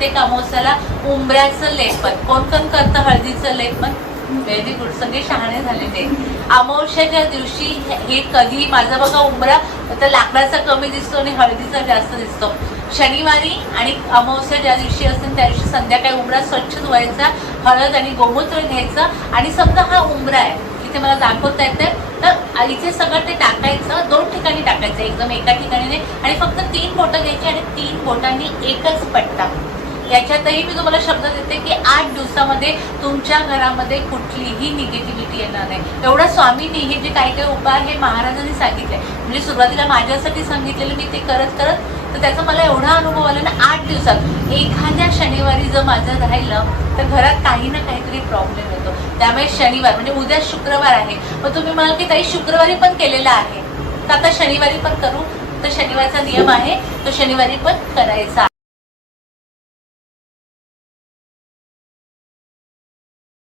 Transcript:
प्रत्येक अमावस्याला उंबऱ्याचं लेपन. कोण कोण करतं हळदीचं लेपन? व्हेरी गुड, सगळे शहाणे झाले ते. अमावस्याच्या दिवशी हे कधी माझा बघा उंबरा तर लाकडाचा कमी दिसतो आणि हळदीचा जास्त दिसतो. शनिवारी आणि अमावस्या ज्या दिवशी असते त्या दिवशी संध्याकाळी उंबरा स्वच्छ धुवायचा, हळद आणि गोमूत्र घ्यायचं आणि समजा हा उंबरा आहे इथे मला दाखवता येते तर इथे सगळं ते टाकायचं. 2 ठिकाणी टाकायचं, एकदम एका ठिकाणी नाही. आणि फक्त 3 बोटं घ्यायची आणि 3 बोटांनी एकच पट्टा. याच्यातही मी तुम्हाला शब्द देते की 8 दिवसामध्ये तुमच्या घरामध्ये कुठलीही निगेटिव्हिटी येणार नाही. एवढा स्वामींनी हे जे काही काही उपाय हे महाराजांनी सांगितले, म्हणजे सुरुवातीला माझ्यासाठी सांगितलेलं मी ते करत करत तर त्याचा मला एवढा अनुभव आला ना. 8 दिवसात एखाद्या शनिवारी जर माझं राहिलं तर घरात काही ना काहीतरी प्रॉब्लेम येतो. त्यामुळे शनिवार म्हणजे उद्या शुक्रवार आहे, मग तुम्ही म्हणाल की ताई शुक्रवारी पण केलेला आहे तर आता शनिवारी पण करू, तर शनिवारचा नियम आहे तो शनिवारी पण करायचा.